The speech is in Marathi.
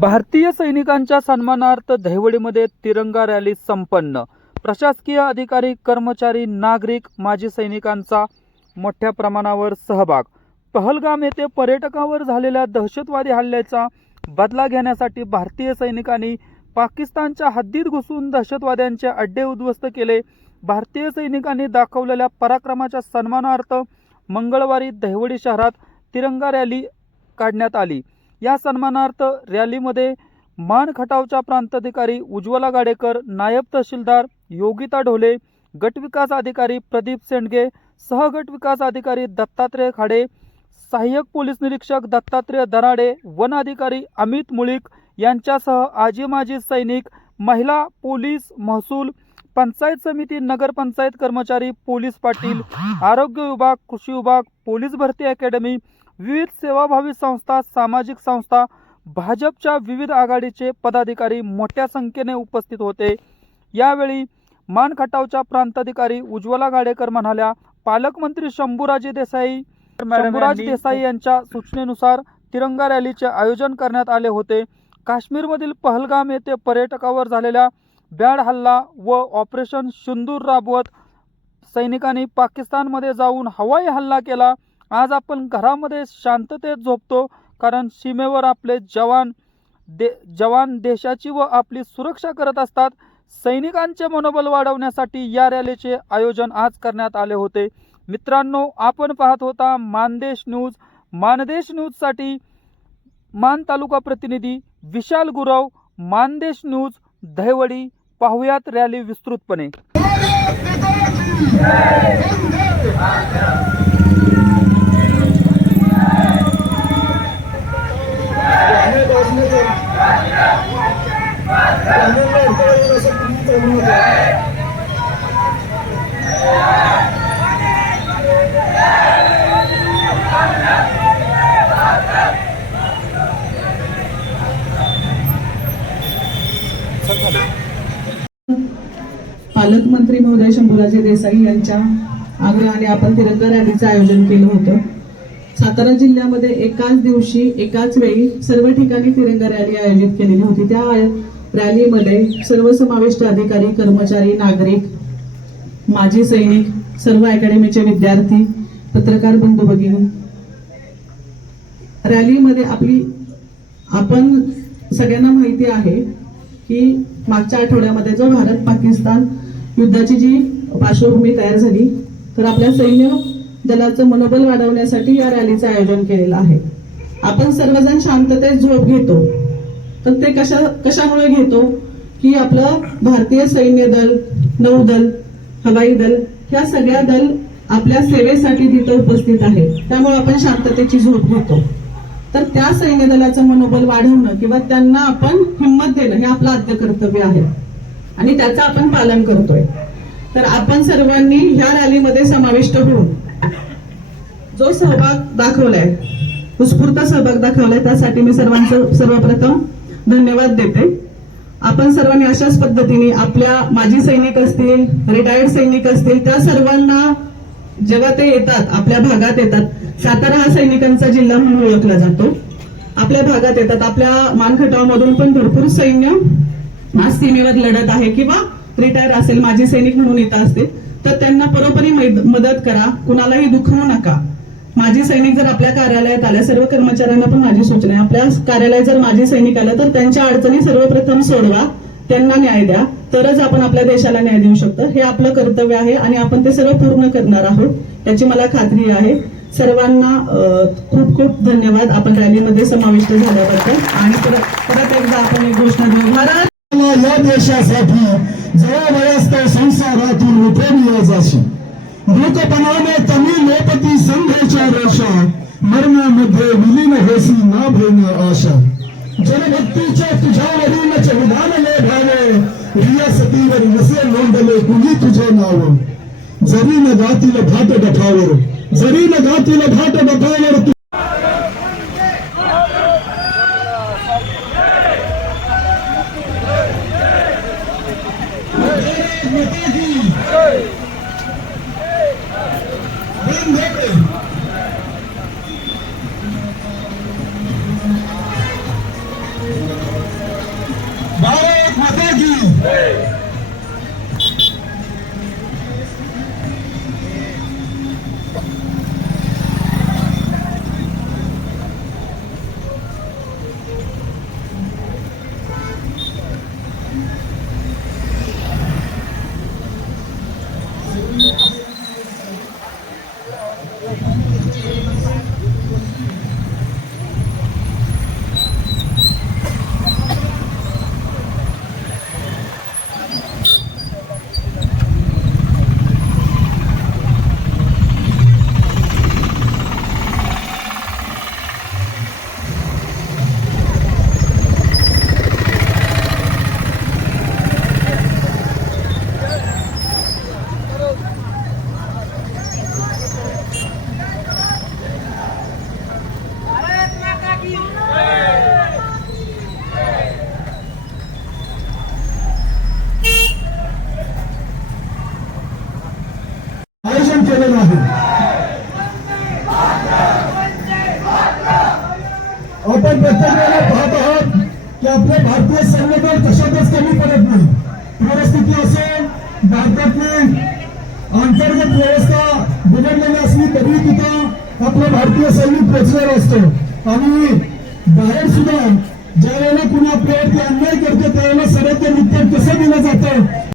भारतीय सैनिकांच्या सन्मानार्थ दहिवडीमध्ये तिरंगा रॅली संपन्न. प्रशासकीय अधिकारी कर्मचारी नागरिक माजी सैनिकांचा मोठ्या प्रमाणावर सहभाग. पहलगाम येथे पर्यटकावर झालेल्या दहशतवादी हल्ल्याचा बदला घेण्यासाठी भारतीय सैनिकांनी पाकिस्तानच्या हद्दीत घुसून दहशतवाद्यांचे अड्डे उद्ध्वस्त केले. भारतीय सैनिकांनी दाखवलेल्या पराक्रमाच्या सन्मानार्थ मंगळवारी दहिवडी शहरात तिरंगा रॅली काढण्यात आली. या सन्मानार्थ रॅलीमध्ये मान खटावच्या प्रांताधिकारी उज्ज्वला गाडेकर नायब तहसीलदार योगिता ढोले गटविकास अधिकारी प्रदीप सेंडगे सहगट विकास अधिकारी दत्तात्रय खाडे सहाय्यक पोलीस निरीक्षक दत्तात्रय दराडे वन अधिकारी अमित मुळीक यांच्यासह आजी माजी सैनिक महिला पोलीस महसूल पंचायत समिती नगरपंचायत कर्मचारी पोलीस पाटील आरोग्य विभाग कृषी विभाग पोलीस भरती अकॅडमी विविध सेवाभावी संस्था सामाजिक संस्था भाजपच्या विविध आघाडीचे पदाधिकारी मोठ्या संख्येने उपस्थित होते. यावेळी मान खटावच्या प्रांताधिकारी उज्ज्वला गाडेकर म्हणाल्या पालकमंत्री शंभूराजे देसाई शंभूराज देसाई यांच्या सूचनेनुसार तिरंगा रॅलीचे आयोजन करण्यात आले होते. काश्मीरमधील पहलगाम येथे पर्यटकावर झालेल्या बॅड हल्ला व ऑपरेशन सिंदूर राबवत सैनिकांनी पाकिस्तानमध्ये जाऊन हवाई हल्ला केला. आज आपण घरामध्ये शांततेत झोपतो कारण सीमेवर आपले जवान दे जवान देशाची व आपली सुरक्षा करत असतात. सैनिकांचे मनोबल वाढवण्यासाठी या रॅलीचे आयोजन आज करण्यात आले होते. मित्रांनो आपण पाहत होता मानदेश न्यूज. मानदेश न्यूजसाठी मान तालुका प्रतिनिधी विशाल गुरव. मानदेश न्यूज दहवडी. पाहुयात रॅली विस्तृतपणे. पालकमंत्री महोदय शंभूराजे देसाई यांच्या आग्रहाने आपण तिरंगा रॅलीचं आयोजन केलं होतं. सातारा जिल्ह्यामध्ये एकाच दिवशी एकाच वेळी सर्व ठिकाणी तिरंगा रॅली आयोजित केलेली होती. त्या रॅलीमध्ये सर्व समाविष्ट अधिकारी कर्मचारी नागरिक माजी सैनिक सर्व अकॅडमीचे विद्यार्थी पत्रकार बंधू भगिनी. रॅलीमध्ये आपली आपण सगळ्यांना माहिती आहे की मागच्या आठवड्यामध्ये जो भारत पाकिस्तान युद्धाची जी पार्श्वभूमी तयार झाली तर आपल्या सैन्य दलाचं मनोबल वाढवण्यासाठी या रॅलीचं आयोजन केलेलं आहे. आपण सर्वजण शांततेत झोप घेतो. तर ते कशा कशामुळे घेतो? की आपलं भारतीय सैन्य दल नौदल हवाई दल ह्या सगळ्या दल आपल्या सेवेसाठी तिथं उपस्थित आहे त्यामुळे आपण शांततेची झोप घेतो. तर त्या सैन्य दलाचं मनोबल वाढवणं किंवा त्यांना आपण हिंमत देणं हे आपलं आद्य कर्तव्य आहे. आणि त्याचं आपण पालन करतोय. तर आपण सर्वांनी ह्या रॅलीमध्ये समाविष्ट होऊन जो सहभाग दाखवलाय उत्स्फूर्त सहभाग दाखवलाय त्यासाठी मी सर्वांचं सर्वप्रथम धन्यवाद देते. आपण सर्वांनी अशाच पद्धतीने आपल्या माजी सैनिक असतील रिटायर्ड सैनिक असतील त्या सर्वांना जेव्हा ते येतात आपल्या भागात येतात. सातारा हा सैनिकांचा जिल्हा म्हणून ओळखला जातो. आपल्या भागात येतात. आपल्या मानखटावमधून पण भरपूर सैन्य आज सीमेवर लढत आहे किंवा रिटायर असेल माजी सैनिक म्हणून येत असतील तर त्यांना परोपरी मदत करा. कुणालाही दुखवू नका. माजी सैनिक जर आपल्या कार्यालयात आल्या सर्व कर्मचाऱ्यांना पण माझी सूचना आहे. आपल्या कार्यालयात जर माजी सैनिक आलं तर त्यांच्या अडचणी सर्वप्रथम सोडवा त्यांना न्याय द्या. तरच आपण आपल्या देशाला न्याय देऊ शकतो. हे आपलं कर्तव्य आहे आणि आपण ते सर्व पूर्ण करणार आहोत याची मला खात्री आहे. सर्वांना खूप खूप धन्यवाद. आपण रॅलीमध्ये समाविष्ट झाल्याबद्दल. आणि परत एकदा आपण एक घोषणा देऊ. महाराज या देशासाठी जवळवयस्क संसारातून उठून असेल. जाशी मृतपणाने तमी लोपती संघाच्या रेषा मरणामध्ये विलीन होसी ना भेन आशा. जनभक्तीच्या तुझ्यावरील विधानले भावे रियासतीवर नसे नोंदले कुणी तुझे नाव? जरी न गातील भाट डफावर जरी न गातील भाट डफावर आपण प्रत्येक वेळेला पाहत आहोत की आपले भारतीय सैन्यदल कशातच कमी पडत नाही. परिस्थिती असेल भारतातली अंतर्गत व्यवस्था बिघडलेली असली तरी तिथं आपलं भारतीय सैनिक पोचलेलं असतो. आणि बाहेर सुद्धा ज्या वेळेला कुणी आपल्यावरती अन्याय करते त्यावेळेला सर्वत्र नित्य कसं दिलं जातं?